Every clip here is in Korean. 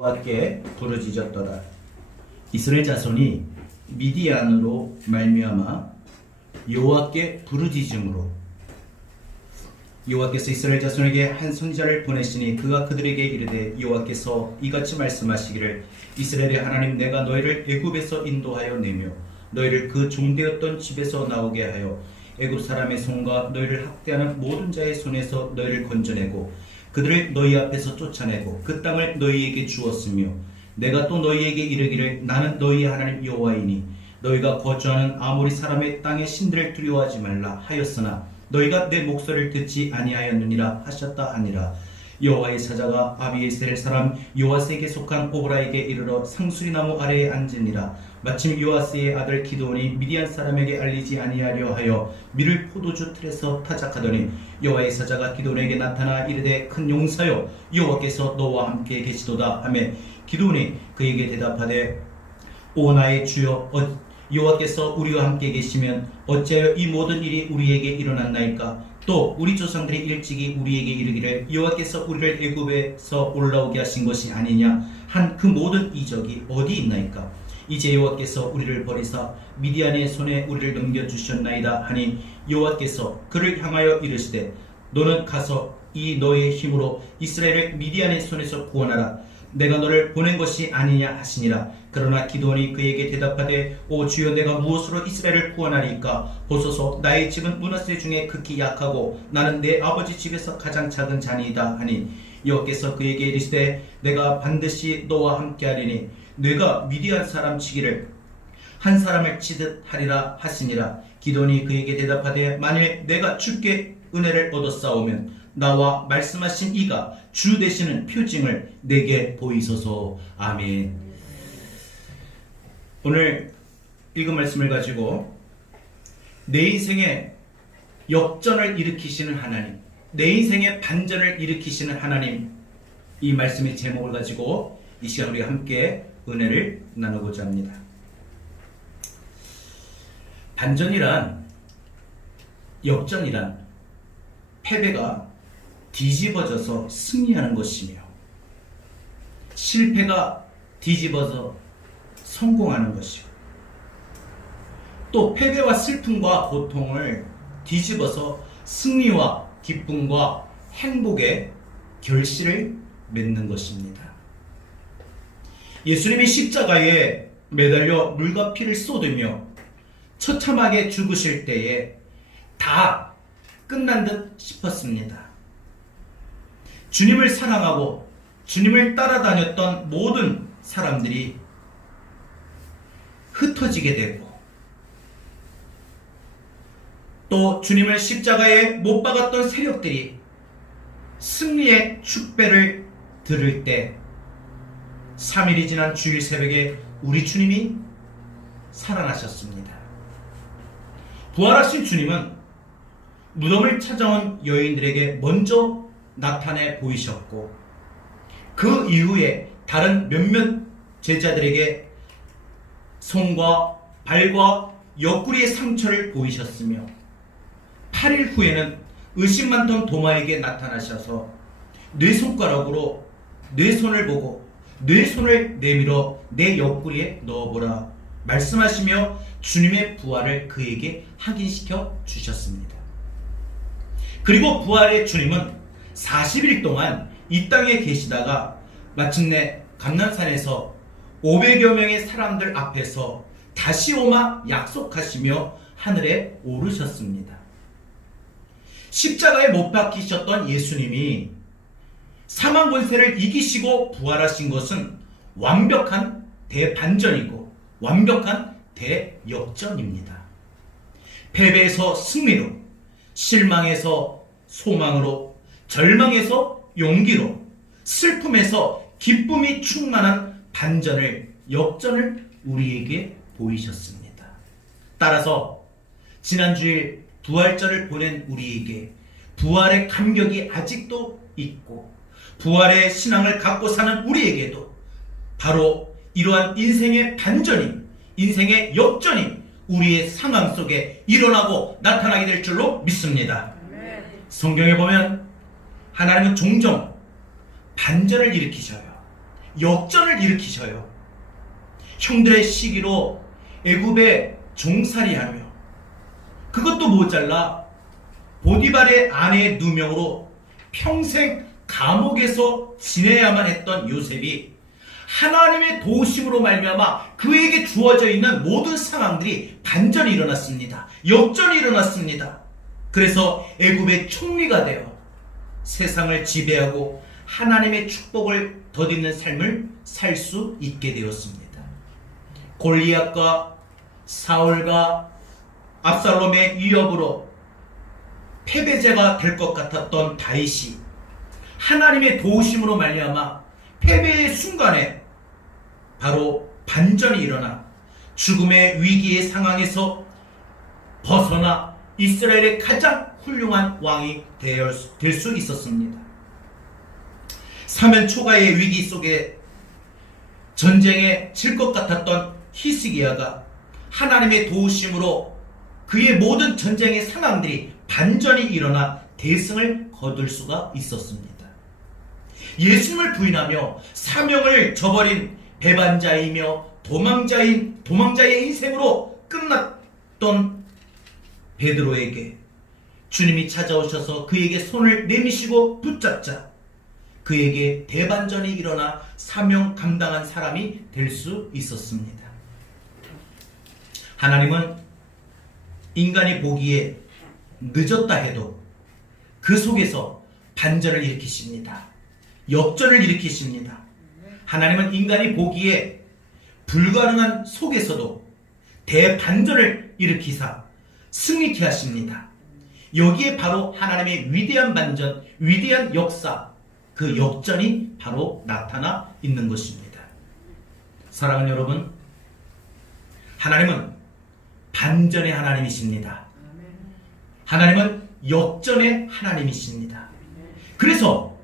여호와께 부르짖었더라. 이스라엘 자손이 미디안으로 말미암아 여호와께 부르짖음으로 여호와께서 이스라엘 자손에게 한 선지자를 보내시니 그가 그들에게 이르되 여호와께서 이같이 말씀하시기를 이스라엘의 하나님 내가 너희를 애굽에서 인도하여 내며 너희를 그 종되었던 집에서 나오게 하여 애굽 사람의 손과 너희를 학대하는 모든 자의 손에서 너희를 건져내고 그들을 너희 앞에서 쫓아내고 그 땅을 너희에게 주었으며 내가 또 너희에게 이르기를 나는 너희의 하나님 여호와이니 너희가 거주하는 아모리 사람의 땅의 신들을 두려워하지 말라 하였으나 너희가 내 목소리를 듣지 아니하였느니라 하셨다 하니라. 여호와의 사자가 아비에셀 사람 요아스에게 속한 오브라에게 이르러 상수리나무 아래에 앉으니라. 마침 요아스의 아들 기드온이 미디안 사람에게 알리지 아니하려 하여 밀을 포도주 틀에서 타작하더니 여호와의 사자가 기드온에게 나타나 이르되 큰 용사여 여호와께서 너와 함께 계시도다 하매 기드온이 그에게 대답하되 오 나의 주여 여호와께서 우리와 함께 계시면 어찌하여 이 모든 일이 우리에게 일어났나이까? 또 우리 조상들이 일찍이 우리에게 이르기를 여호와께서 우리를 애굽에서 올라오게 하신 것이 아니냐 한 그 모든 이적이 어디 있나이까? 이제 여호와께서 우리를 버리사 미디안의 손에 우리를 넘겨주셨나이다 하니 여호와께서 그를 향하여 이르시되 너는 가서 이 너의 힘으로 이스라엘을 미디안의 손에서 구원하라. 내가 너를 보낸 것이 아니냐 하시니라. 그러나 기드온이 그에게 대답하되 오 주여 내가 무엇으로 이스라엘을 구원하리까? 보소서 나의 집은 므낫세 중에 극히 약하고 나는 내 아버지 집에서 가장 작은 자니이다 하니 여호와께서 그에게 이르시되 내가 반드시 너와 함께하리니 내가 미디안 사람 치기를 한 사람을 치듯 하리라 하시니라. 기드온이 그에게 대답하되 만일 내가 주께 은혜를 얻었사오면 나와 말씀하신 이가 주 되시는 표징을 내게 보이소서. 아멘. 오늘 읽은 말씀을 가지고 내 인생에 역전을 일으키시는 하나님, 내 인생에 반전을 일으키시는 하나님, 이 말씀의 제목을 가지고 이 시간 우리가 함께 은혜를 나누고자 합니다. 반전이란, 역전이란 패배가 뒤집어져서 승리하는 것이며 실패가 뒤집어져 성공하는 것이고 또 패배와 슬픔과 고통을 뒤집어서 승리와 기쁨과 행복의 결실을 맺는 것입니다. 예수님이 십자가에 매달려 물과 피를 쏟으며 처참하게 죽으실 때에 다 끝난 듯 싶었습니다. 주님을 사랑하고 주님을 따라다녔던 모든 사람들이 흩어지게 되고 또 주님을 십자가에 못 박았던 세력들이 승리의 축배를 들을 때 3일이 지난 주일 새벽에 우리 주님이 살아나셨습니다. 부활하신 주님은 무덤을 찾아온 여인들에게 먼저 나타내 보이셨고 그 이후에 다른 몇몇 제자들에게 손과 발과 옆구리의 상처를 보이셨으며 8일 후에는 의심 많던 도마에게 나타나셔서 내 손가락으로 내 손을 보고 내 손을 내밀어 내 옆구리에 넣어보라 말씀하시며 주님의 부활을 그에게 확인시켜 주셨습니다. 그리고 부활의 주님은 40일 동안 이 땅에 계시다가 마침내 감난산에서 500여 명의 사람들 앞에서 다시 오마 약속하시며 하늘에 오르셨습니다. 십자가에 못 박히셨던 예수님이 사망 권세를 이기시고 부활하신 것은 완벽한 대반전이고 완벽한 대역전입니다. 패배에서 승리로, 실망에서 소망으로, 절망에서 용기로, 슬픔에서 기쁨이 충만한 반전을, 역전을 우리에게 보이셨습니다. 따라서 지난주일 부활절을 보낸 우리에게 부활의 감격이 아직도 있고 부활의 신앙을 갖고 사는 우리에게도 바로 이러한 인생의 반전이, 인생의 역전이 우리의 상황 속에 일어나고 나타나게 될 줄로 믿습니다. 성경에 보면 하나님은 종종 반전을 일으키셔요. 역전을 일으키셔요. 형들의 시기로 애굽에 종살이하며 그것도 모자라 보디발의 아내의 누명으로 평생 감옥에서 지내야만 했던 요셉이 하나님의 도우심으로 말미암아 그에게 주어져 있는 모든 상황들이 반전이 일어났습니다. 역전이 일어났습니다. 그래서 애굽의 총리가 되어 세상을 지배하고 하나님의 축복을 덧입는 삶을 살 수 있게 되었습니다. 골리앗과 사울과 압살롬의 위협으로 패배자가 될 것 같았던 다윗이 하나님의 도우심으로 말미암아 패배의 순간에 바로 반전이 일어나 죽음의 위기의 상황에서 벗어나 이스라엘의 가장 훌륭한 왕이 될 수 있었습니다. 사면 초가의 위기 속에 전쟁에 질 것 같았던 히스기야가 하나님의 도우심으로 그의 모든 전쟁의 상황들이 반전이 일어나 대승을 거둘 수가 있었습니다. 예수님을 부인하며 사명을 저버린 배반자이며 도망자의 인생으로 끝났던 베드로에게 주님이 찾아오셔서 그에게 손을 내미시고 붙잡자 그에게 대반전이 일어나 사명 감당한 사람이 될 수 있었습니다. 하나님은 인간이 보기에 늦었다 해도 그 속에서 반전을 일으키십니다. 역전을 일으키십니다. 하나님은 인간이 보기에 불가능한 속에서도 대반전을 일으키사 승리케 하십니다. 여기에 바로 하나님의 위대한 반전, 위대한 역사, 그 역전이 바로 나타나 있는 것입니다. 사랑하는 여러분, 하나님은 반전의 하나님이십니다. 하나님은 역전의 하나님이십니다. 그래서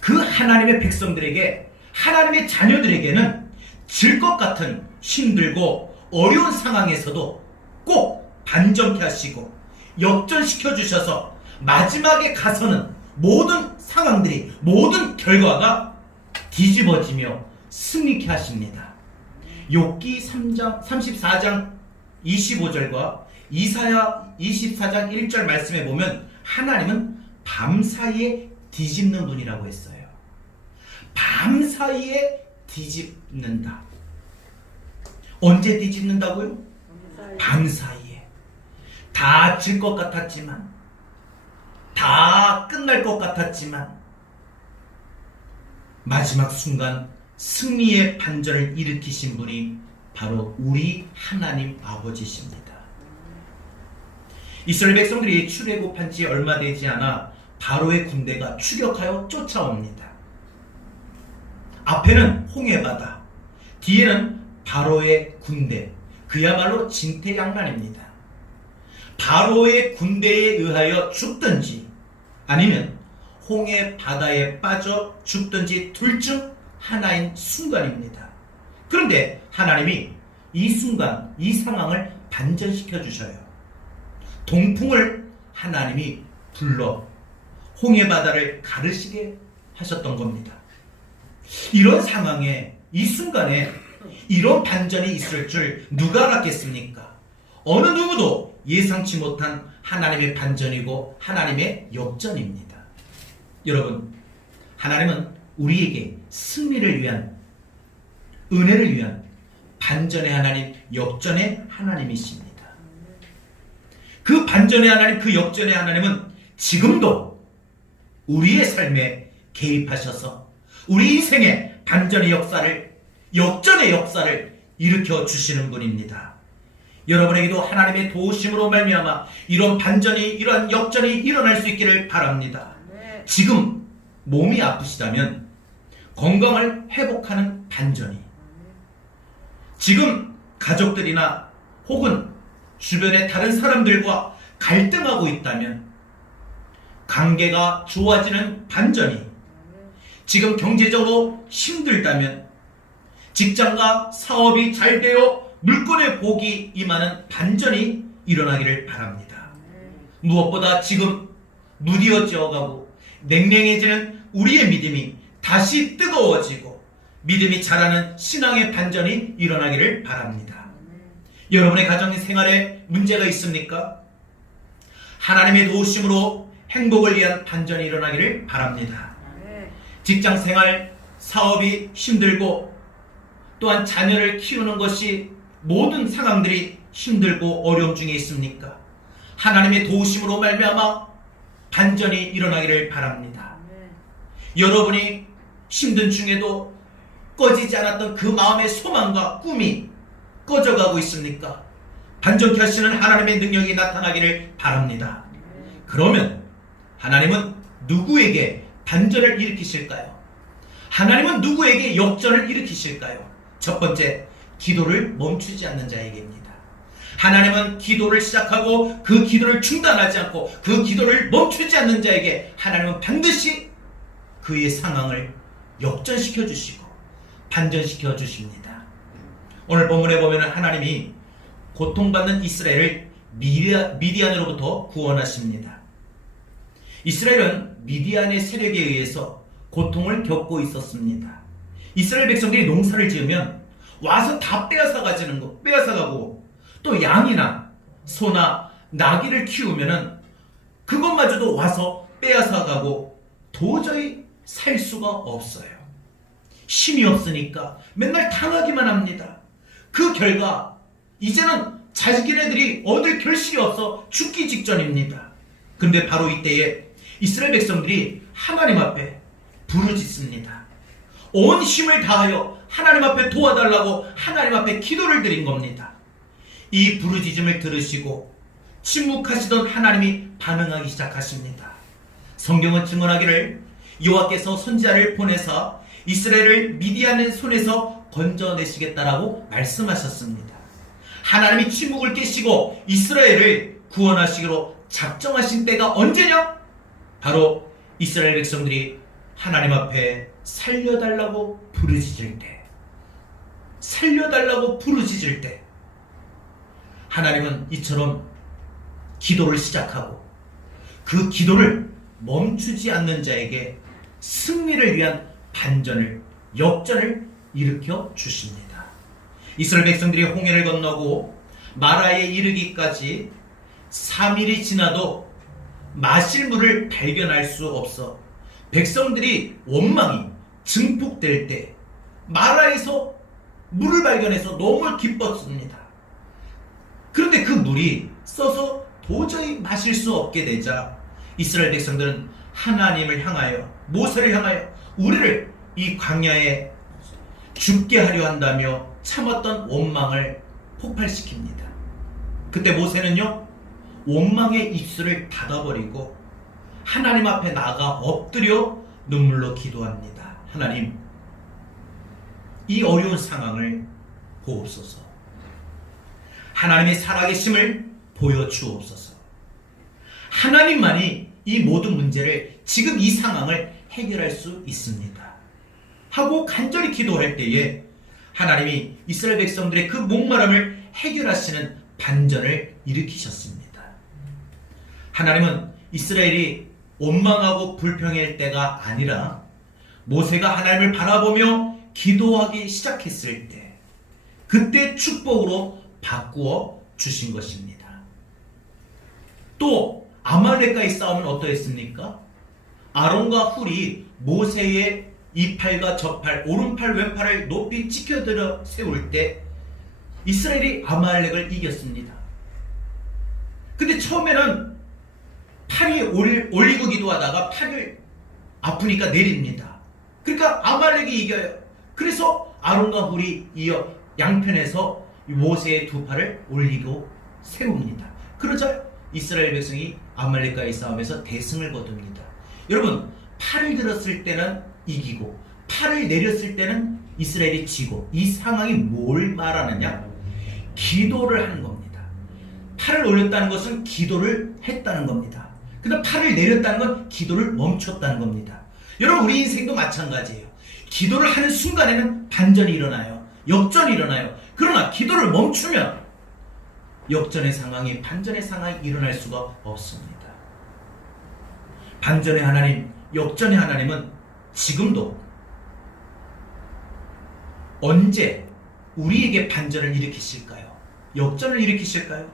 그 하나님의 백성들에게, 하나님의 자녀들에게는 질 것 같은 힘들고 어려운 상황에서도 꼭 반전케 하시고 역전시켜 주셔서 마지막에 가서는 모든 상황들이, 모든 결과가 뒤집어지며 승리케 하십니다. 욥기 34장 25절과 이사야 24장 1절 말씀에 보면 하나님은 밤사이에 뒤집는 분이라고 했어요. 밤사이에 뒤집는다. 언제 뒤집는다고요? 밤사이에. 다 질 것 같았지만, 다 끝날 것 같았지만 마지막 순간 승리의 반전을 일으키신 분이 바로 우리 하나님 아버지십니다. 이스라엘 백성들이 출애굽한 지 얼마 되지 않아 바로의 군대가 추격하여 쫓아옵니다. 앞에는 홍해바다, 뒤에는 바로의 군대, 그야말로 진퇴양난입니다. 바로의 군대에 의하여 죽든지 아니면 홍해바다에 빠져 죽든지 둘 중 하나인 순간입니다. 그런데 하나님이 이 순간, 이 상황을 반전시켜 주셔요. 동풍을 하나님이 불러 홍해바다를 가르시게 하셨던 겁니다. 이런 상황에, 이 순간에 이런 반전이 있을 줄 누가 알았겠습니까? 어느 누구도 예상치 못한 하나님의 반전이고 하나님의 역전입니다. 여러분, 하나님은 우리에게 승리를 위한, 은혜를 위한 반전의 하나님, 역전의 하나님이십니다. 그 반전의 하나님, 그 역전의 하나님은 지금도 우리의 삶에 개입하셔서 우리 인생의 반전의 역사를, 역전의 역사를 일으켜 주시는 분입니다. 여러분에게도 하나님의 도우심으로 말미암아 이런 반전이, 이런 역전이 일어날 수 있기를 바랍니다. 지금 몸이 아프시다면 건강을 회복하는 반전이, 지금 가족들이나 혹은 주변의 다른 사람들과 갈등하고 있다면 관계가 좋아지는 반전이, 지금 경제적으로 힘들다면 직장과 사업이 잘 되어 물건의 복이 임하는 반전이 일어나기를 바랍니다. 무엇보다 지금 무뎌져가고 냉랭해지는 우리의 믿음이 다시 뜨거워지고 믿음이 자라는 신앙의 반전이 일어나기를 바랍니다. 여러분의 가정 생활에 문제가 있습니까? 하나님의 도우심으로 행복을 위한 반전이 일어나기를 바랍니다. 직장 생활, 사업이 힘들고 또한 자녀를 키우는 것이 모든 상황들이 힘들고 어려움 중에 있습니까? 하나님의 도우심으로 말미암아 반전이 일어나기를 바랍니다. 여러분이 힘든 중에도 꺼지지 않았던 그 마음의 소망과 꿈이 꺼져가고 있습니까? 반전케 하시는 하나님의 능력이 나타나기를 바랍니다. 그러면 하나님은 누구에게 반전을 일으키실까요? 하나님은 누구에게 역전을 일으키실까요? 첫 번째, 기도를 멈추지 않는 자에게입니다. 하나님은 기도를 시작하고 그 기도를 중단하지 않고 그 기도를 멈추지 않는 자에게 하나님은 반드시 그의 상황을 역전시켜 주시고 반전시켜 주십니다. 오늘 본문에 보면 하나님이 고통받는 이스라엘을 미디안으로부터 구원하십니다. 이스라엘은 미디안의 세력에 의해서 고통을 겪고 있었습니다. 이스라엘 백성들이 농사를 지으면 와서 다 빼앗아가고 또 양이나 소나 나귀를 키우면은 그것마저도 와서 빼앗아가고 도저히 살 수가 없어요. 힘이 없으니까 맨날 당하기만 합니다. 그 결과 이제는 자기네들이 얻을 결실이 없어 죽기 직전입니다. 그런데 바로 이때에 이스라엘 백성들이 하나님 앞에 부르짖습니다. 온 힘을 다하여 하나님 앞에 도와달라고 하나님 앞에 기도를 드린 겁니다. 이 부르짖음을 들으시고 침묵하시던 하나님이 반응하기 시작하십니다. 성경은 증언하기를 여호와께서 선지자를 보내사 이스라엘을 미디안의 손에서 건져내시겠다라고 말씀하셨습니다. 하나님이 침묵을 깨시고 이스라엘을 구원하시기로 작정하신 때가 언제냐? 바로 이스라엘 백성들이 하나님 앞에 살려달라고 부르짖을 때, 살려달라고 부르짖을 때 하나님은 이처럼 기도를 시작하고 그 기도를 멈추지 않는 자에게 승리를 위한 반전을, 역전을 일으켜 주십니다. 이스라엘 백성들이 홍해를 건너고 마라에 이르기까지 3일이 지나도 마실 물을 발견할 수 없어 백성들이 원망이 증폭될 때 마라에서 물을 발견해서 너무 기뻤습니다. 그런데 그 물이 써서 도저히 마실 수 없게 되자 이스라엘 백성들은 하나님을 향하여, 모세를 향하여 우리를 이 광야에 죽게 하려 한다며 참았던 원망을 폭발시킵니다. 그때 모세는요, 원망의 입술을 닫아버리고 하나님 앞에 나가 엎드려 눈물로 기도합니다. 하나님, 이 어려운 상황을 보옵소서. 하나님의 살아계심을 보여주옵소서. 하나님만이 이 모든 문제를, 지금 이 상황을 해결할 수 있습니다 하고 간절히 기도할 때에 하나님이 이스라엘 백성들의 그 목마름을 해결하시는 반전을 일으키셨습니다. 하나님은 이스라엘이 원망하고 불평할 때가 아니라 모세가 하나님을 바라보며 기도하기 시작했을 때, 그때 축복으로 바꾸어 주신 것입니다. 또 아말렉과의 싸움은 어떠했습니까? 아론과 훌이 모세의 이 팔과 저 팔, 오른팔 왼팔을 높이 치켜들어 세울 때 이스라엘이 아말렉을 이겼습니다. 근데 처음에는 팔이 올리고 기도하다가 팔을 아프니까 내립니다. 그러니까 아말렉이 이겨요. 그래서 아론과 훌이 이어 양편에서 모세의 두 팔을 올리고 세웁니다. 그러자 이스라엘 백성이 아말렉과의 싸움에서 대승을 거둡니다. 여러분, 팔을 들었을 때는 이기고 팔을 내렸을 때는 이스라엘이 지고, 이 상황이 뭘 말하느냐? 기도를 하는 겁니다. 팔을 올렸다는 것은 기도를 했다는 겁니다. 그다음 팔을 내렸다는 건 기도를 멈췄다는 겁니다. 여러분, 우리 인생도 마찬가지예요. 기도를 하는 순간에는 반전이 일어나요. 역전이 일어나요. 그러나 기도를 멈추면 역전의 상황이, 반전의 상황이 일어날 수가 없습니다. 반전의 하나님, 역전의 하나님은 지금도 언제 우리에게 반전을 일으키실까요? 역전을 일으키실까요?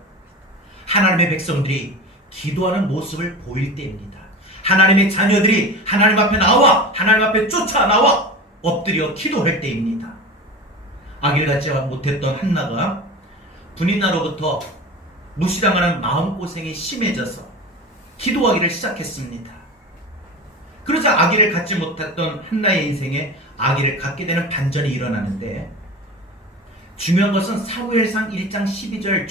하나님의 백성들이 기도하는 모습을 보일 때입니다. 하나님의 자녀들이 하나님 앞에 나와, 하나님 앞에 쫓아나와 엎드려 기도할 때입니다. 아기를 갖지 못했던 한나가 분인나로부터 무시당하는 마음고생이 심해져서 기도하기를 시작했습니다. 그러자 아기를 갖지 못했던 한나의 인생에 아기를 갖게 되는 반전이 일어나는데, 중요한 것은 사무엘상 1장 12절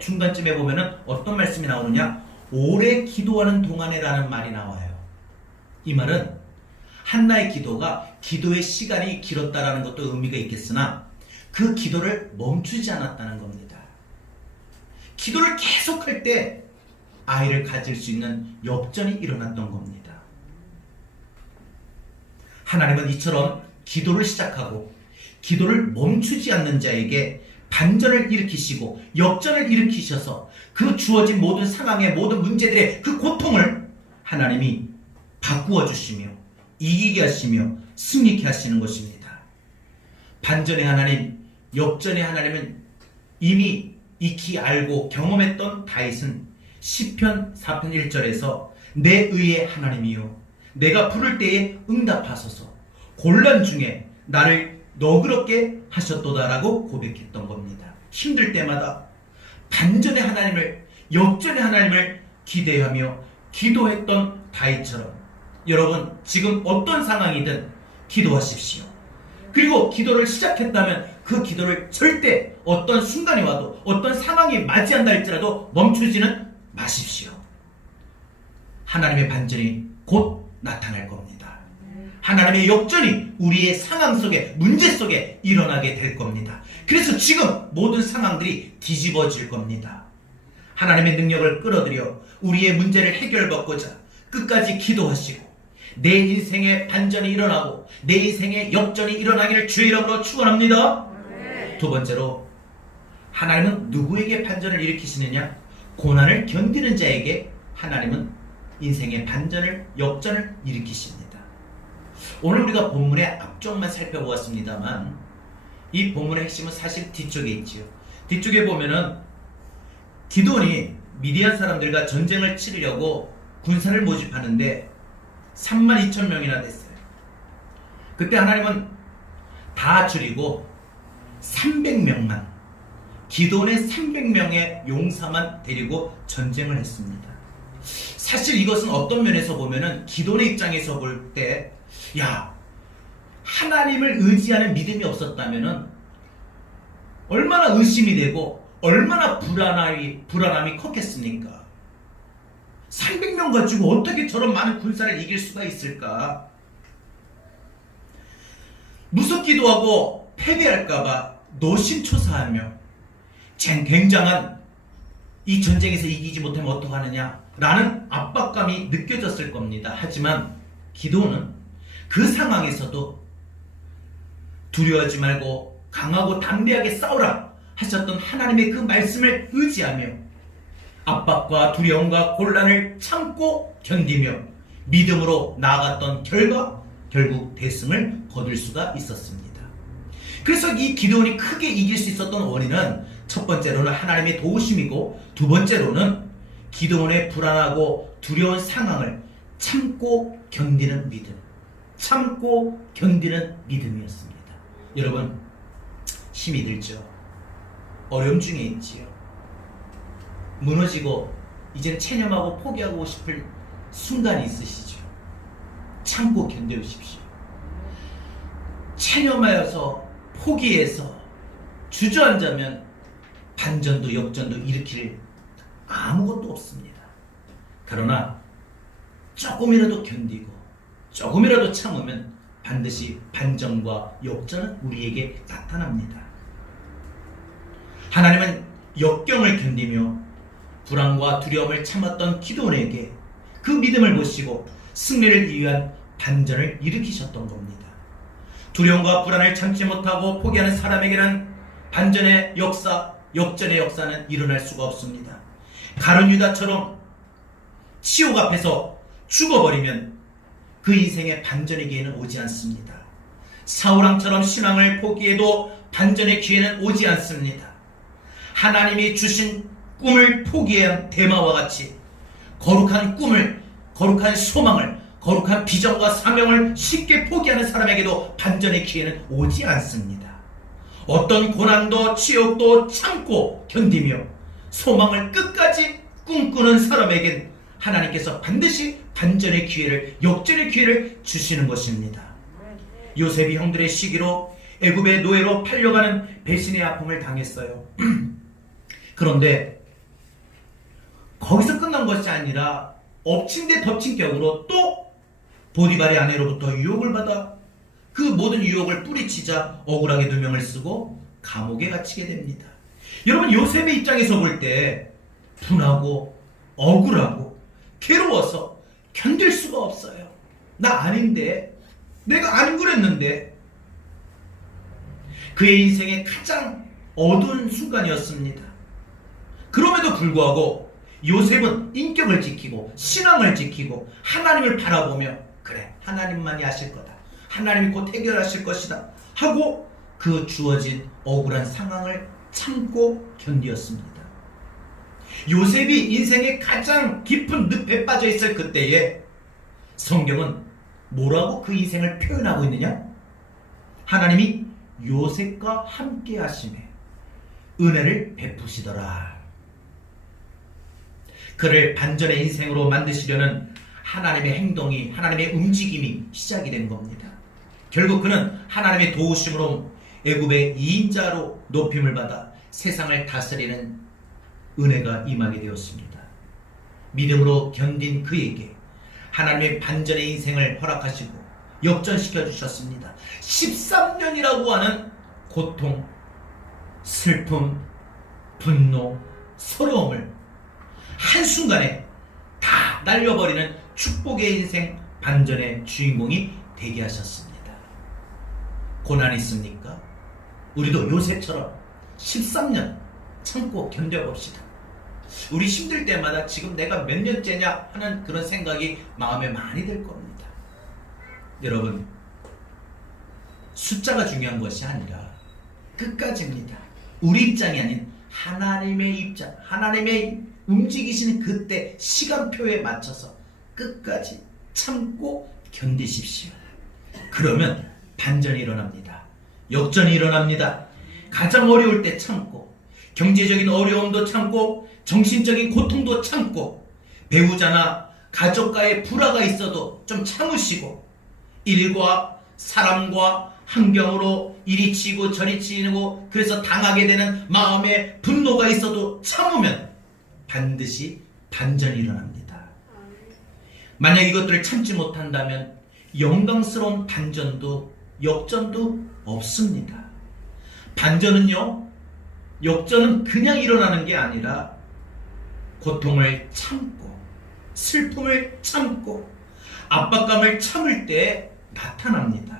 중간쯤에 보면은 어떤 말씀이 나오느냐? 오래 기도하는 동안에라는 말이 나와요. 이 말은 한나의 기도가 기도의 시간이 길었다라는 것도 의미가 있겠으나 그 기도를 멈추지 않았다는 겁니다. 기도를 계속할 때 아이를 가질 수 있는 역전이 일어났던 겁니다. 하나님은 이처럼 기도를 시작하고 기도를 멈추지 않는 자에게 반전을 일으키시고 역전을 일으키셔서 그 주어진 모든 상황의 모든 문제들의 그 고통을 하나님이 바꾸어 주시며 이기게 하시며 승리케 하시는 것입니다. 반전의 하나님, 역전의 하나님은 이미 익히 알고 경험했던 다윗은 시편 4편 1절에서 내 의의 하나님이요 내가 부를 때에 응답하소서 곤란 중에 나를 너그럽게 하셨도다라고 고백했던 겁니다. 힘들 때마다 반전의 하나님을, 역전의 하나님을 기대하며 기도했던 다윗처럼 여러분 지금 어떤 상황이든 기도하십시오. 그리고 기도를 시작했다면 그 기도를 절대 어떤 순간이 와도 어떤 상황이 맞이한다 할지라도 멈추지는 마십시오. 하나님의 반전이 곧 나타날 겁니다. 하나님의 역전이 우리의 상황 속에, 문제 속에 일어나게 될 겁니다. 그래서 지금 모든 상황들이 뒤집어질 겁니다. 하나님의 능력을 끌어들여 우리의 문제를 해결받고자 끝까지 기도하시고 내 인생에 반전이 일어나고 내 인생에 역전이 일어나기를 주의 이름으로 축원합니다. 두 번째로, 하나님은 누구에게 반전을 일으키시느냐? 고난을 견디는 자에게 하나님은 인생의 반전을, 역전을 일으키십니다. 오늘 우리가 본문의 앞쪽만 살펴보았습니다만 이 본문의 핵심은 사실 뒤쪽에 있지요. 뒤쪽에 보면은 기드온이 미디안 사람들과 전쟁을 치르려고 군사를 모집하는데 32,000명이나 됐어요. 그때 하나님은 다 줄이고 300명만, 기드온의 300명의 용사만 데리고 전쟁을 했습니다. 사실 이것은 어떤 면에서 보면은 기드온의 입장에서 볼 때, 야, 하나님을 의지하는 믿음이 없었다면은 얼마나 의심이 되고 얼마나 불안함이 컸겠습니까? 300명 가지고 어떻게 저런 많은 군사를 이길 수가 있을까? 무섭기도 하고 패배할까봐 노심초사하며 굉장한 이 전쟁에서 이기지 못하면 어떡하느냐 라는 압박감이 느껴졌을 겁니다. 하지만 기드온은 그 상황에서도 두려워하지 말고 강하고 담대하게 싸우라 하셨던 하나님의 그 말씀을 의지하며 압박과 두려움과 곤란을 참고 견디며 믿음으로 나아갔던 결과 결국 대승을 거둘 수가 있었습니다. 그래서 이 기드온이 크게 이길 수 있었던 원인은 첫 번째로는 하나님의 도우심이고 두 번째로는 기드온의 불안하고 두려운 상황을 참고 견디는 믿음, 참고 견디는 믿음이었습니다. 여러분 힘이 들죠? 어려움 중에 있지요. 무너지고 이젠 체념하고 포기하고 싶을 순간이 있으시죠. 참고 견뎌주십시오. 체념하여서 포기해서 주저앉으면 반전도 역전도 일으킬 아무것도 없습니다. 그러나 조금이라도 견디고 조금이라도 참으면 반드시 반전과 역전은 우리에게 나타납니다. 하나님은 역경을 견디며 불안과 두려움을 참았던 기드온에게 그 믿음을 보시고 승리를 위한 반전을 일으키셨던 겁니다. 두려움과 불안을 참지 못하고 포기하는 사람에게는 반전의 역사, 역전의 역사는 일어날 수가 없습니다. 가룟 유다처럼 치욕 앞에서 죽어버리면 그 인생의 반전의 기회는 오지 않습니다. 사울왕처럼 신앙을 포기해도 반전의 기회는 오지 않습니다. 하나님이 주신 꿈을 포기한 데마와 같이 거룩한 꿈을, 거룩한 소망을, 거룩한 비전과 사명을 쉽게 포기하는 사람에게도 반전의 기회는 오지 않습니다. 어떤 고난도 치욕도 참고 견디며 소망을 끝까지 꿈꾸는 사람에겐 하나님께서 반드시 반전의 기회를, 역전의 기회를 주시는 것입니다. 요셉이 형들의 시기로 애굽의 노예로 팔려가는 배신의 아픔을 당했어요. 그런데 거기서 끝난 것이 아니라 엎친 데 덮친 격으로 또 보디발의 아내로부터 유혹을 받아 그 모든 유혹을 뿌리치자 억울하게 누명을 쓰고 감옥에 갇히게 됩니다. 여러분, 요셉의 입장에서 볼 때 분하고 억울하고 괴로워서 견딜 수가 없어요. 나 아닌데, 내가 안 그랬는데. 그의 인생의 가장 어두운 순간이었습니다. 그럼에도 불구하고 요셉은 인격을 지키고 신앙을 지키고 하나님을 바라보며, 그래, 하나님만이 하실 거다, 하나님이 곧 해결하실 것이다 하고 그 주어진 억울한 상황을 참고 견디었습니다. 요셉이 인생의 가장 깊은 늪에 빠져 있을 그때에 성경은 뭐라고 그 인생을 표현하고 있느냐? 하나님이 요셉과 함께 하심에 은혜를 베푸시더라. 그를 반전의 인생으로 만드시려는 하나님의 행동이, 하나님의 움직임이 시작이 된 겁니다. 결국 그는 하나님의 도우심으로 애굽의 2인자로 높임을 받아 세상을 다스리는 은혜가 임하게 되었습니다. 믿음으로 견딘 그에게 하나님의 반전의 인생을 허락하시고 역전시켜 주셨습니다. 13년이라고 하는 고통, 슬픔, 분노, 서러움을 한순간에 다 날려버리는 축복의 인생 반전의 주인공이 되게 하셨습니다. 고난 있습니까? 우리도 요셉처럼 13년 참고 견뎌봅시다. 우리 힘들 때마다 지금 내가 몇 년째냐 하는 그런 생각이 마음에 많이 들 겁니다. 여러분, 숫자가 중요한 것이 아니라 끝까지입니다. 우리 입장이 아닌 하나님의 입장, 하나님의 움직이시는 그때 시간표에 맞춰서 끝까지 참고 견디십시오. 그러면 반전이 일어납니다. 역전이 일어납니다. 가장 어려울 때 참고, 경제적인 어려움도 참고, 정신적인 고통도 참고, 배우자나 가족과의 불화가 있어도 좀 참으시고, 일과 사람과 환경으로 이리 치고 저리 치고 그래서 당하게 되는 마음의 분노가 있어도 참으면 반드시 반전이 일어납니다. 만약 이것들을 참지 못한다면 영광스러운 반전도 역전도 없습니다. 반전은요, 역전은 그냥 일어나는 게 아니라 고통을 참고, 슬픔을 참고, 압박감을 참을 때 나타납니다.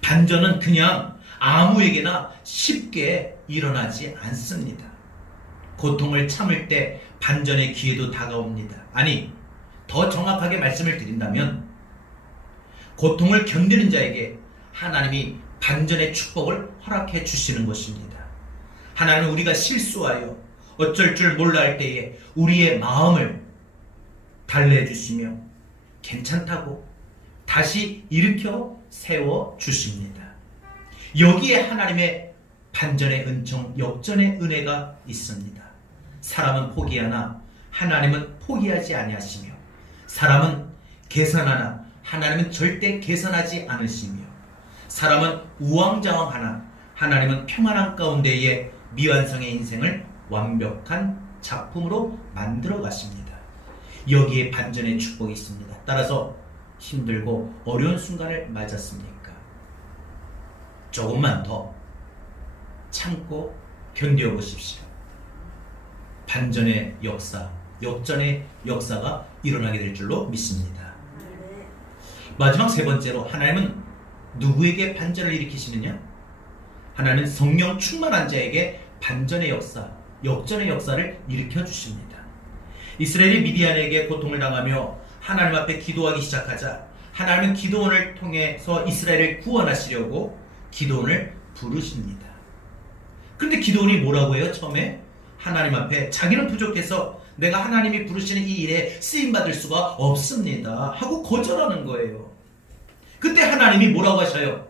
반전은 그냥 아무에게나 쉽게 일어나지 않습니다. 고통을 참을 때 반전의 기회도 다가옵니다. 아니, 더 정확하게 말씀을 드린다면 고통을 견디는 자에게 하나님이 반전의 축복을 허락해 주시는 것입니다. 하나님은 우리가 실수하여 어쩔 줄 몰라 할 때에 우리의 마음을 달래해 주시며 괜찮다고 다시 일으켜 세워 주십니다. 여기에 하나님의 반전의 은총, 역전의 은혜가 있습니다. 사람은 포기하나 하나님은 포기하지 아니하시며, 사람은 계산하나 하나님은 절대 계산하지 않으시며, 사람은 우왕좌왕하나 하나님은 평안한 가운데에 미완성의 인생을 완벽한 작품으로 만들어 가십니다. 여기에 반전의 축복이 있습니다. 따라서 힘들고 어려운 순간을 맞았습니까? 조금만 더 참고 견뎌 보십시오. 반전의 역사, 역전의 역사가 일어나게 될 줄로 믿습니다. 마지막 세 번째로, 하나님은 누구에게 반전을 일으키시느냐? 하나님은 성령 충만한 자에게 반전의 역사, 역전의 역사를 일으켜 주십니다. 이스라엘이 미디안에게 고통을 당하며 하나님 앞에 기도하기 시작하자 하나님은 기드온을 통해서 이스라엘을 구원하시려고 기드온을 부르십니다. 그런데 기드온이 뭐라고 해요? 처음에 하나님 앞에 자기는 부족해서 내가 하나님이 부르시는 이 일에 쓰임받을 수가 없습니다 하고 거절하는 거예요. 그때 하나님이 뭐라고 하셔요?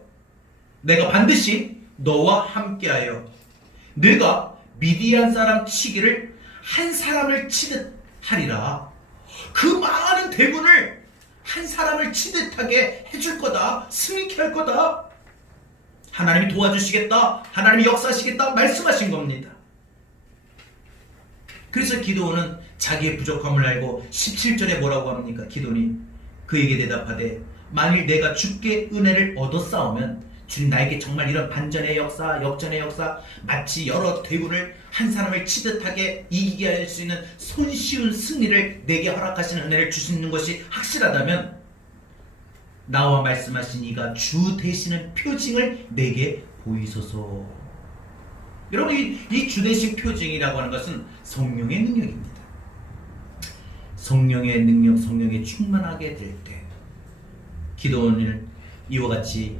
내가 반드시 너와 함께하여 내가 미디안 사람 치기를 한 사람을 치듯 하리라. 그 많은 대군을 한 사람을 치듯 하게 해줄 거다. 승리케 할 거다. 하나님이 도와주시겠다. 하나님이 역사하시겠다 말씀하신 겁니다. 그래서 기드온은 자기의 부족함을 알고 17절에 뭐라고 합니까? 기드온이 그에게 대답하되 만일 내가 주께 은혜를 얻었사오면 주님 나에게 정말 이런 반전의 역사, 역전의 역사, 마치 여러 대군을 한 사람을 치듯하게 이기게 할 수 있는 손쉬운 승리를 내게 허락하시는 은혜를 주시는 것이 확실하다면 나와 말씀하신 이가 주 되시는 표징을 내게 보이소서. 여러분 이 주 되신 표징이라고 하는 것은 성령의 능력입니다. 성령의 능력, 성령에 충만하게 될 때 기드온을 이와 같이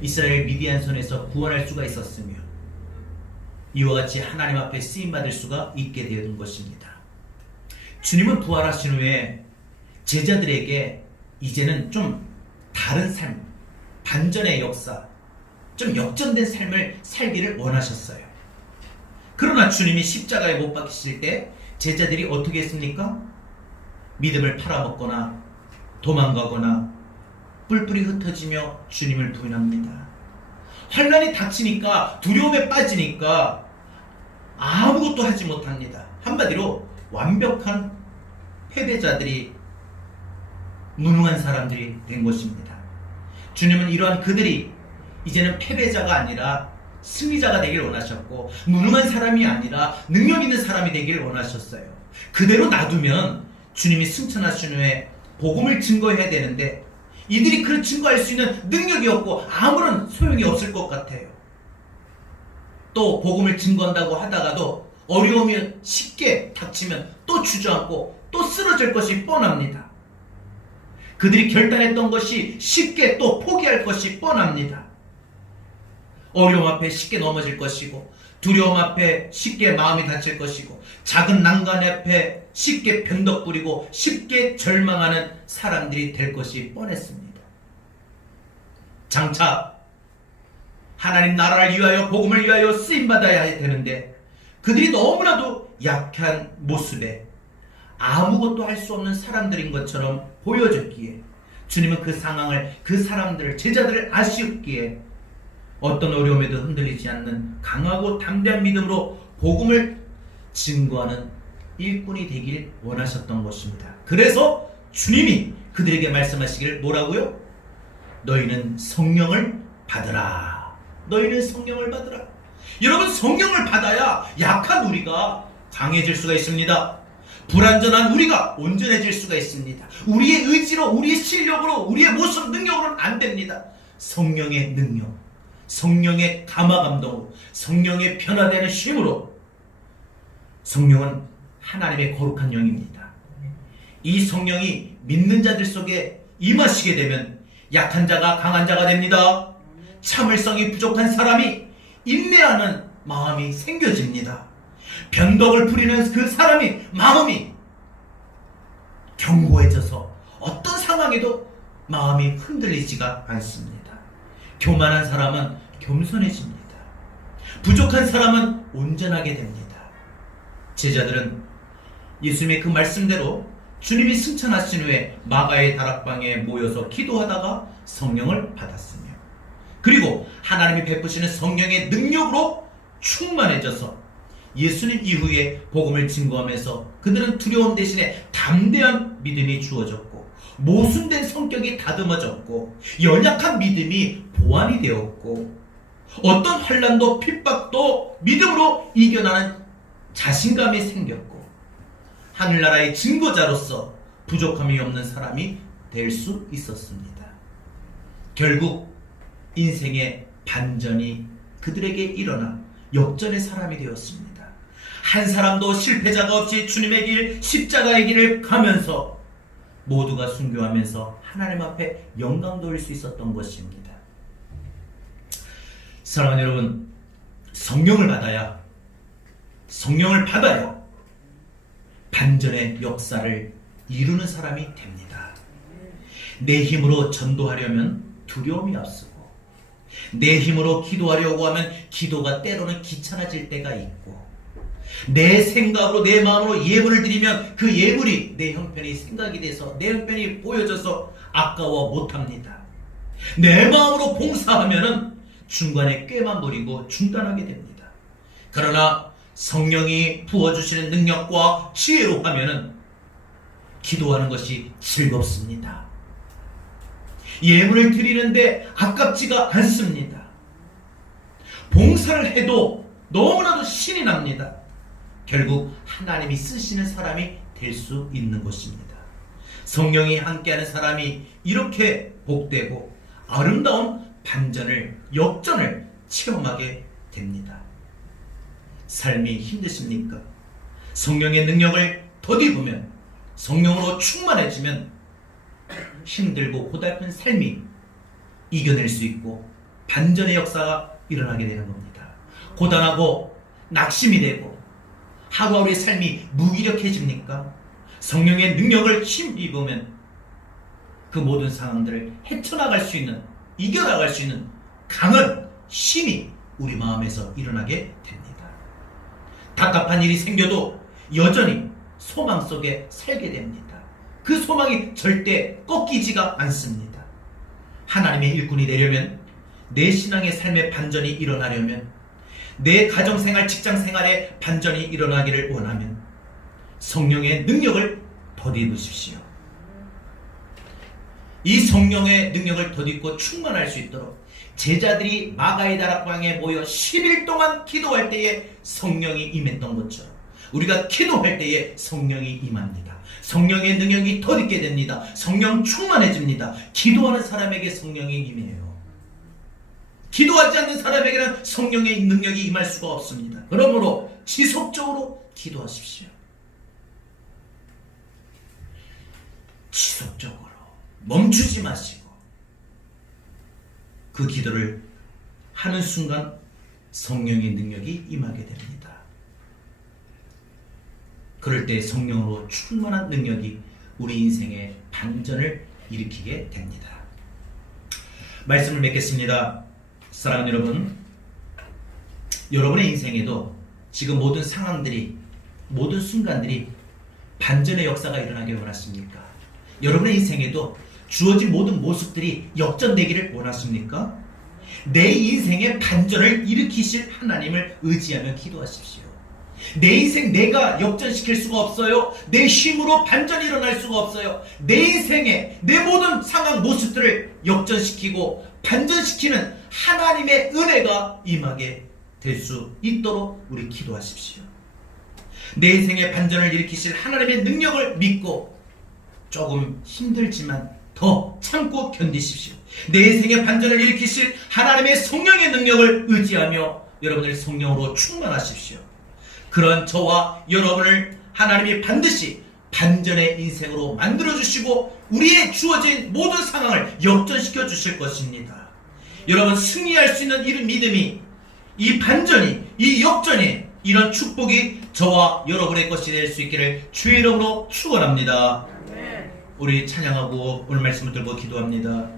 이스라엘 미디안 손에서 구원할 수가 있었으며 이와 같이 하나님 앞에 쓰임받을 수가 있게 되는 것입니다. 주님은 부활하신 후에 제자들에게 이제는 좀 다른 삶, 반전의 역사, 좀 역전된 삶을 살기를 원하셨어요. 그러나 주님이 십자가에 못 박히실 때 제자들이 어떻게 했습니까? 믿음을 팔아먹거나 도망가거나 뿔뿔이 흩어지며 주님을 부인합니다. 환난이 닥치니까 두려움에 빠지니까 아무것도 하지 못합니다. 한마디로 완벽한 패배자들이 무능한 사람들이 된 것입니다. 주님은 이러한 그들이 이제는 패배자가 아니라 승리자가 되길 원하셨고 무능한 사람이 아니라 능력 있는 사람이 되길 원하셨어요. 그대로 놔두면 주님이 승천하신 후에 복음을 증거해야 되는데 이들이 그 증거할 수 있는 능력이 없고 아무런 소용이 없을 것 같아요. 또 복음을 증거한다고 하다가도 어려움이 쉽게 닥치면 또 주저앉고 또 쓰러질 것이 뻔합니다. 그들이 결단했던 것이 쉽게 또 포기할 것이 뻔합니다. 어려움 앞에 쉽게 넘어질 것이고 두려움 앞에 쉽게 마음이 다칠 것이고 작은 난간 앞에 쉽게 변덕 부리고 쉽게 절망하는 사람들이 될 것이 뻔했습니다. 장차 하나님 나라를 위하여 복음을 위하여 쓰임받아야 되는데 그들이 너무나도 약한 모습에 아무것도 할 수 없는 사람들인 것처럼 보여졌기에 주님은 그 상황을, 그 사람들을, 제자들을 아시었기에 어떤 어려움에도 흔들리지 않는 강하고 담대한 믿음으로 복음을 증거하는 일꾼이 되길 원하셨던 것입니다. 그래서 주님이 그들에게 말씀하시기를 뭐라고요? 너희는 성령을 받으라. 너희는 성령을 받으라. 여러분, 성령을 받아야 약한 우리가 강해질 수가 있습니다. 불완전한 우리가 온전해질 수가 있습니다. 우리의 의지로, 우리의 실력으로, 우리의 모습, 능력으로는 안 됩니다. 성령의 능력, 성령의 감화감동으로, 성령의 변화되는 힘으로. 성령은 하나님의 거룩한 영입니다. 이 성령이 믿는 자들 속에 임하시게 되면 약한 자가 강한 자가 됩니다. 참을성이 부족한 사람이 인내하는 마음이 생겨집니다. 변덕을 부리는 그 사람이 마음이 견고해져서 어떤 상황에도 마음이 흔들리지가 않습니다. 교만한 사람은 겸손해집니다. 부족한 사람은 온전하게 됩니다. 제자들은 예수님의 그 말씀대로 주님이 승천하신 후에 마가의 다락방에 모여서 기도하다가 성령을 받았으며 그리고 하나님이 베푸시는 성령의 능력으로 충만해져서 예수님 이후에 복음을 증거하면서 그들은 두려움 대신에 담대한 믿음이 주어졌고 모순된 성격이 다듬어졌고 연약한 믿음이 보완이 되었고 어떤 환난도 핍박도 믿음으로 이겨나는 자신감이 생겼고 하늘나라의 증거자로서 부족함이 없는 사람이 될 수 있었습니다. 결국 인생의 반전이 그들에게 일어나 역전의 사람이 되었습니다. 한 사람도 실패자가 없이 주님의 길, 십자가의 길을 가면서 모두가 순교하면서 하나님 앞에 영광 돌릴 수 있었던 것입니다. 사랑하는 여러분, 성령을 받아야 반전의 역사를 이루는 사람이 됩니다. 내 힘으로 전도하려면 두려움이 앞서고, 내 힘으로 기도하려고 하면 기도가 때로는 귀찮아질 때가 있고, 내 생각으로 내 마음으로 예물을 드리면 그 예물이 내 형편이 생각이 돼서 내 형편이 보여져서 아까워 못합니다. 내 마음으로 봉사하면은 중간에 꾀만 부리고 중단하게 됩니다. 그러나 성령이 부어주시는 능력과 지혜로 하면은 기도하는 것이 즐겁습니다. 예물을 드리는데 아깝지가 않습니다. 봉사를 해도 너무나도 신이 납니다. 결국 하나님이 쓰시는 사람이 될 수 있는 것입니다. 성령이 함께하는 사람이 이렇게 복되고 아름다운 반전을, 역전을 체험하게 됩니다. 삶이 힘드십니까? 성령의 능력을 덧입으면, 성령으로 충만해지면 힘들고 고달픈 삶이 이겨낼 수 있고 반전의 역사가 일어나게 되는 겁니다. 고단하고 낙심이 되고 하루하루의 삶이 무기력해집니까? 성령의 능력을 힘입으면 그 모든 상황들을 헤쳐나갈 수 있는, 이겨나갈 수 있는 강한 힘이 우리 마음에서 일어나게 됩니다. 답답한 일이 생겨도 여전히 소망 속에 살게 됩니다. 그 소망이 절대 꺾이지가 않습니다. 하나님의 일꾼이 되려면, 내 신앙의 삶의 반전이 일어나려면, 내 가정생활, 직장생활에 반전이 일어나기를 원하면 성령의 능력을 덧입으십시오. 이 성령의 능력을 덧입고 충만할 수 있도록 제자들이 마가의 다락방에 모여 10일 동안 기도할 때에 성령이 임했던 것처럼 우리가 기도할 때에 성령이 임합니다. 성령의 능력이 덧입게 됩니다. 성령 충만해집니다. 기도하는 사람에게 성령이 임해요. 기도하지 않는 사람에게는 성령의 능력이 임할 수가 없습니다. 그러므로 지속적으로 기도하십시오. 지속적으로 멈추지 마시고 그 기도를 하는 순간 성령의 능력이 임하게 됩니다. 그럴 때 성령으로 충만한 능력이 우리 인생의 반전을 일으키게 됩니다. 말씀을 맺겠습니다. 사랑하는 여러분, 여러분의 인생에도 지금 모든 상황들이, 모든 순간들이 반전의 역사가 일어나길 원하십니까? 여러분의 인생에도 주어진 모든 모습들이 역전되기를 원하십니까? 내 인생의 반전을 일으키실 하나님을 의지하며 기도하십시오. 내 인생 내가 역전시킬 수가 없어요. 내 힘으로 반전이 일어날 수가 없어요. 내 인생의 내 모든 상황 모습들을 역전시키고 반전시키는 하나님의 은혜가 임하게 될 수 있도록 우리 기도하십시오. 내 인생의 반전을 일으키실 하나님의 능력을 믿고 조금 힘들지만 더 참고 견디십시오. 내 인생의 반전을 일으키실 하나님의 성령의 능력을 의지하며 여러분들 성령으로 충만하십시오. 그런 저와 여러분을 하나님이 반드시 반전의 인생으로 만들어주시고 우리의 주어진 모든 상황을 역전시켜 주실 것입니다. 여러분, 승리할 수 있는 이 믿음이, 이 반전이, 이 역전이, 이런 축복이 저와 여러분의 것이 될 수 있기를 주의 이름으로 축원합니다. 우리 찬양하고 오늘 말씀을 들고 기도합니다.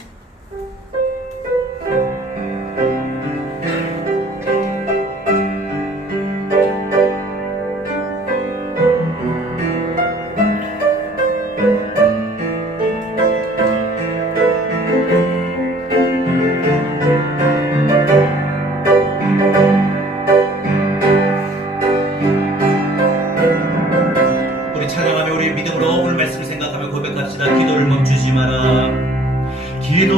기도를 멈추지 마라. 기도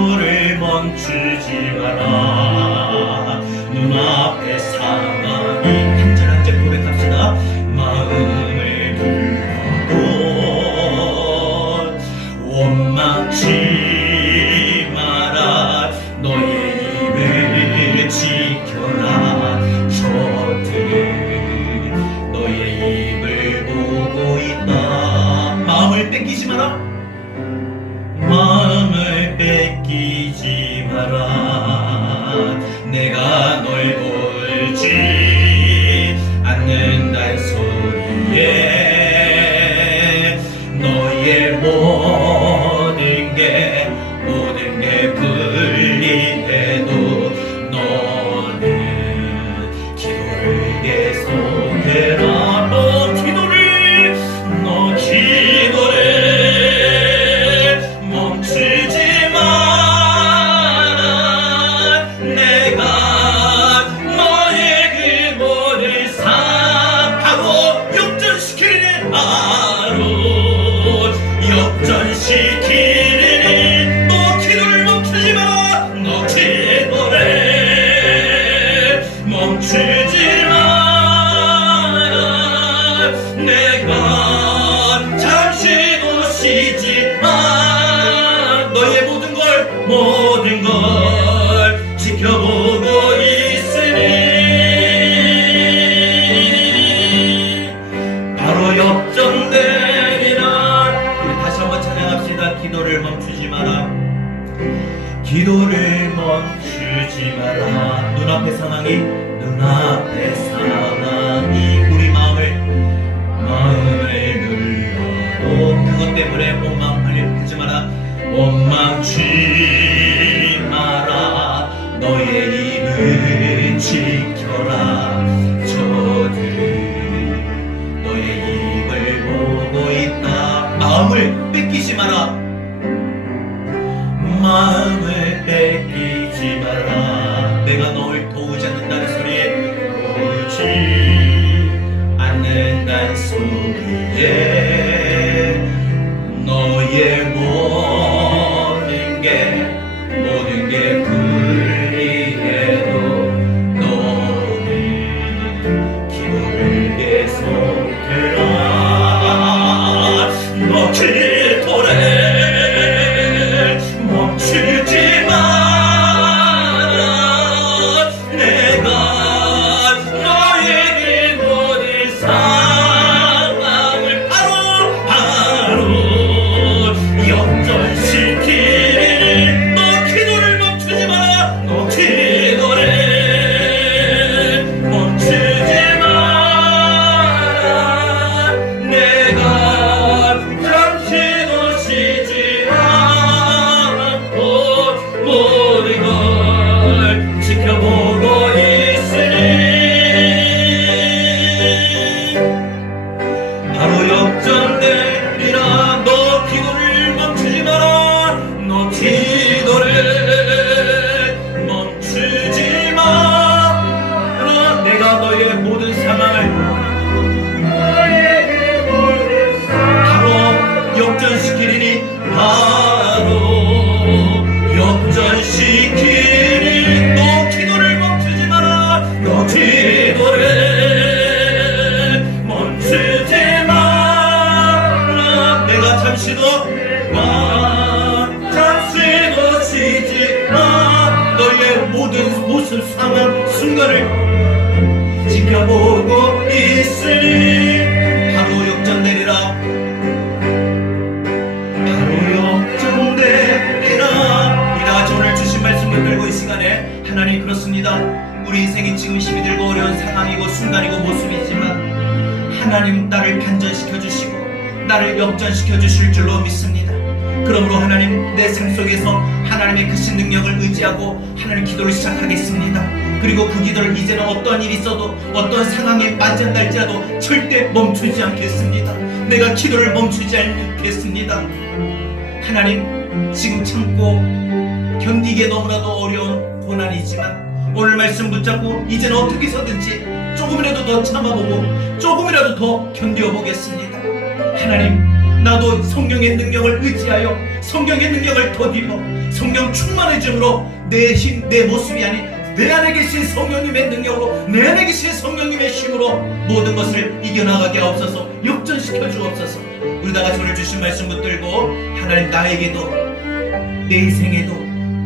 멈추지 마. 내가 잠시도 쉬지 마. 너의 모든 걸 지켜보고 있으니 바로 역전되리라. 우리 다시 한번 찬양합시다. 기도를 멈추지 마라. 기도를 멈추지 마라. 눈앞의 상황이 우리 마음을 눌러도 그것 때문에 원망하지 마라. 원망치 마라. 너의 입을 지켜라. 저들은 너의 입을 보고 있다. 마음을 뺏기지 마라. 마음을 뺏기지 마라. 내가 너를 도우지 않는다는 소리에 도우지 않는다는 소리에 너의 모든 게 불리해도 너는 기도를 계속해라. 너 기도를 멈추지 마라. 내가 너에게 모든 상황을 바로 역전시키리. 너 기도를 멈추지 마라. 너 기도를 멈추지 마라. 내가 잠시도 쉬지 않고 모든 걸 지켜보고 있으니 바로 역전되리라. 너 기도를 멈추지 마라. 너 기도를 멈추지 마라. 내가 너의 모든 상황을 바로 역전시키리니 바로 역전시키리니 너 기도를 멈추지 마라. 너 기도를 멈추지 마라. 내가 잠시도 쉬지 마. 너의 모든 모습 상황 순간을 지켜보고 있으니 바로 역전되리라. 바로 역전되리라. 우리 다같이 오늘 주신 말씀을 들고 이 시간에 하나님 그렇습니다. 우리 인생이 지금 힘이 들고 어려운 상황이고 순간이고 모습이지만 하나님 나를 반전시켜 주시고 나를 역전시켜 주실 줄로 믿습니다. 그러므로 하나님 내 삶 속에서 하나님의 크신 능력을 의지하고 하나님 기도를 시작하겠습니다. 그리고 그 기도를 이제는 어떠한 일이 있어도 어떤 상황에 맞이한달지라도 절대 멈추지 않겠습니다. 내가 기도를 멈추지 않겠습니다. 하나님 지금 참고 견디기에 너무나도 어려운 고난이지만 오늘 말씀 붙잡고 이제는 어떻게 해서든지 조금이라도 더 참아보고 조금이라도 더 견뎌보겠습니다. 하나님 나도 성령의 능력을 의지하여 성령의 능력을 더디어 성령 충만해짐으로 내 힘, 내 모습이 아닌 내 안에 계신 성령님의 능력으로 내 안에 계신 성령님의 힘으로 모든 것을 이겨나가게 하옵소서. 역전시켜 주옵소서. 우리 다같이 오늘 주신 말씀 붙들고 하나님 나에게도 내 인생에도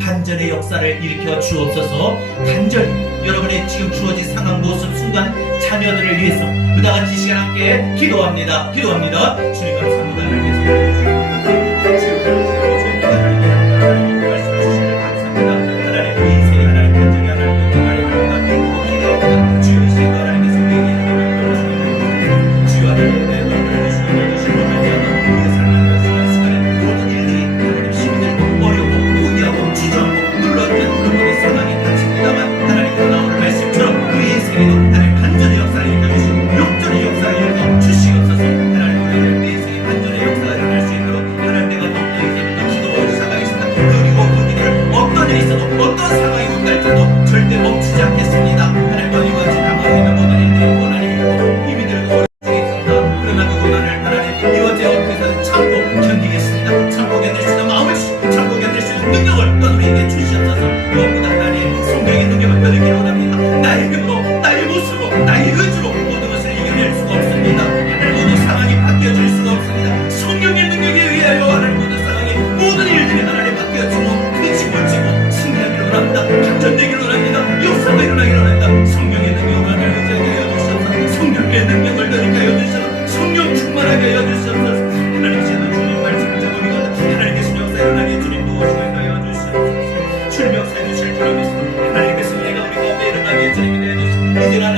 반전의 역사를 일으켜 주옵소서. 간절히 여러분의 지금 주어진 상황 모습 순간 자녀들을 위해서 우리 다같이 시간 함께 기도합니다. 주님 감사합니다. 하나님 간절의 역사를 일으켜주시고 역전의 역사를 일으켜 주시옵소서. 하나님 우리의 내 인생의 간절의 역사가 일어날 수 있는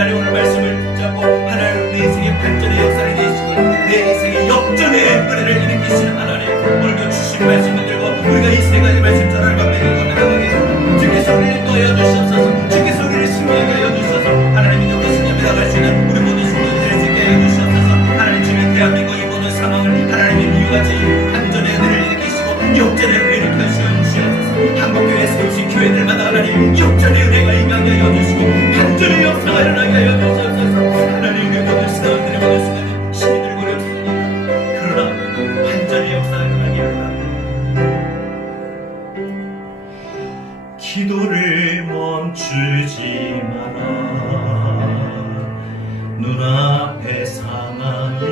하나님 오늘 말씀을 붙잡고 하나님 내 인생의 반전의 역사를 내시고 내 인생의 역전의 은혜를 일으키시는 하나님, 오늘도 주신 말씀을 들고 우리가 이 세 가지 말씀 전하는 방법을 건너가겠습니다. 주께서 우리를 인도하여 주시옵소서. 주께서 우리를 승리하게 하여 주셔서 하나님 믿는 것을 예배나갈 수 있는 우리 모든 성도들을 수 있게 하여 주시옵소서. 하나님 주의 대한민국 이 모든 상황을 하나님의 이유같이 반전의 은혜를 일으키시고 역전의 은혜를 일으켜 주시옵소서. 한국교회 세우신 교회들마다 하나님 역전의 은혜가 임하게 하여 주시고 반전의 역사가 일어나게 하여 주시옵소서. 하나님 내 모든 사람들의 모든 순간에 힘이 들고 어렵습니다. 그러나 반전의 역사가 일어나게 하여 기도를 멈추지 마라. 눈앞의 상황이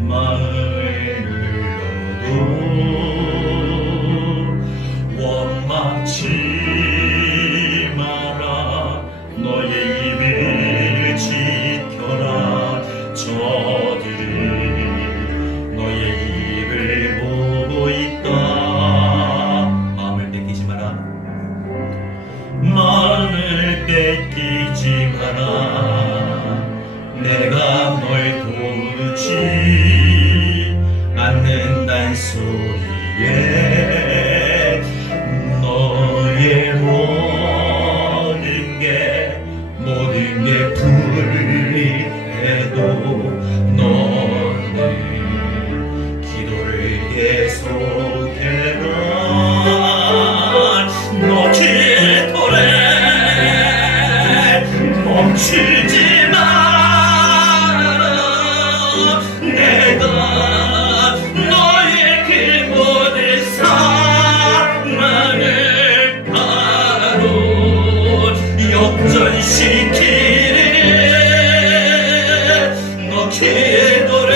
마음을 눌러도 원망치 마라. 너의 입을 지켜라. 저들은 너의 입을 보고 있다. 마음을 뺏기지 마라. 내가 널 도우지 않는단 소리에 너의 모든 게 불리해도 너는 기도를 계속해라. 너 기도를 멈추지 마라. 내가 너의 그 모든 사랑을 바로 역전시키리. 너 기도를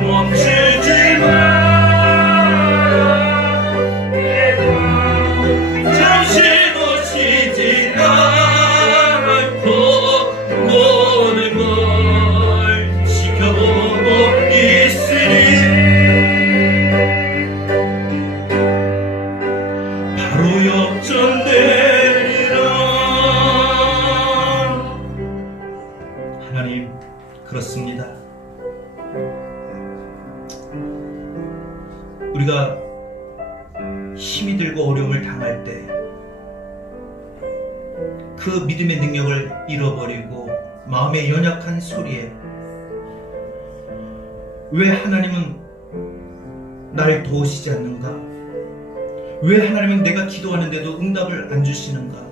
멈추지 마라. 잠시도 쉬지 않고 모든 걸 지켜보고 있으니 바로 역전되리라. 하나님, 그렇습니다. 우리가 힘이 들고 어려움을 당할 때 그 믿음의 능력을 잃어버리고 마음의 연약한 소리에 왜 하나님은 나를 도우시지 않는가? 왜 하나님은 내가 기도하는데도 응답을 안 주시는가?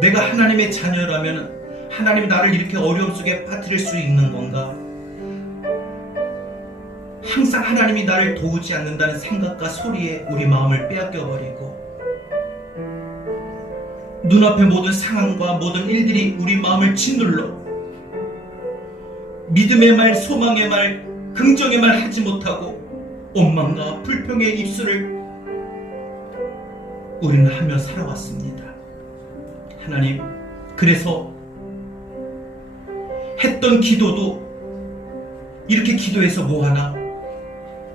내가 하나님의 자녀라면 하나님이 나를 이렇게 어려움 속에 빠뜨릴 수 있는 건가? 항상 하나님이 나를 도우지 않는다는 생각과 소리에 우리 마음을 빼앗겨버리고 눈앞의 모든 상황과 모든 일들이 우리 마음을 짓눌러 믿음의 말, 소망의 말, 긍정의 말 하지 못하고 원망과 불평의 입술을 우리는 하며 살아왔습니다. 하나님, 그래서 했던 기도도 이렇게 기도해서 뭐하나?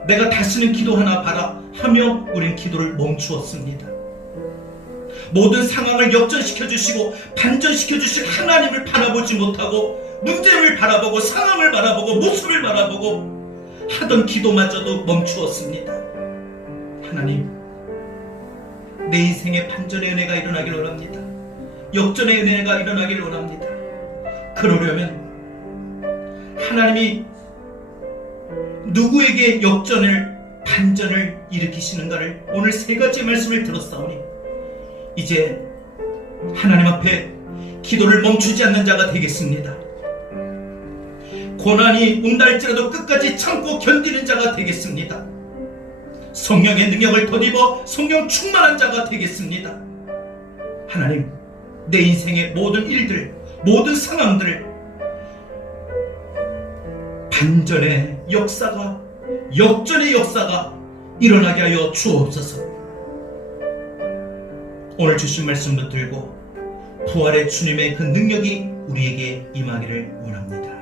내가 다시는 기도하나 봐라 하며 우린 기도를 멈추었습니다. 모든 상황을 역전시켜 주시고 반전시켜 주실 하나님을 바라보지 못하고 문제를 바라보고 상황을 바라보고 모습을 바라보고 하던 기도마저도 멈추었습니다. 하나님, 내 인생에 반전의 은혜가 일어나길 원합니다. 역전의 은혜가 일어나길 원합니다. 그러려면 하나님이 누구에게 역전을 반전을 일으키시는가를 오늘 세 가지 말씀을 들었사오니 이제 하나님 앞에 기도를 멈추지 않는 자가 되겠습니다. 고난이 온달지라도 끝까지 참고 견디는 자가 되겠습니다. 성령의 능력을 덧입어 성령 충만한 자가 되겠습니다. 하나님, 내 인생의 모든 일들, 모든 상황들 반전의 역사가, 역전의 역사가 일어나게 하여 주옵소서. 오늘 주신 말씀 붙들고 부활의 주님의 그 능력이 우리에게 임하기를 원합니다.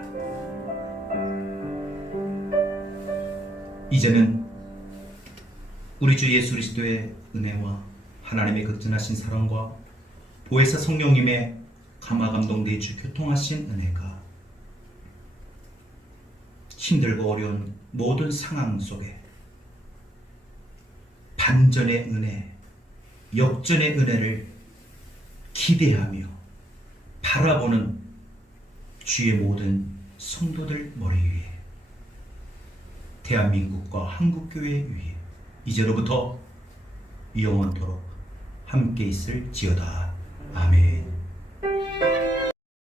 이제는 우리 주 예수 그리스도의 은혜와 하나님의 극진하신 사랑과 보혜사 성령님의 감화감동 내주 교통하신 은혜가 힘들고 어려운 모든 상황 속에 반전의 은혜, 역전의 은혜를 기대하며 바라보는 주의 모든 성도들 머리 위에, 대한민국과 한국교회 위에 이제로부터 영원토록 함께 있을지어다. 아멘.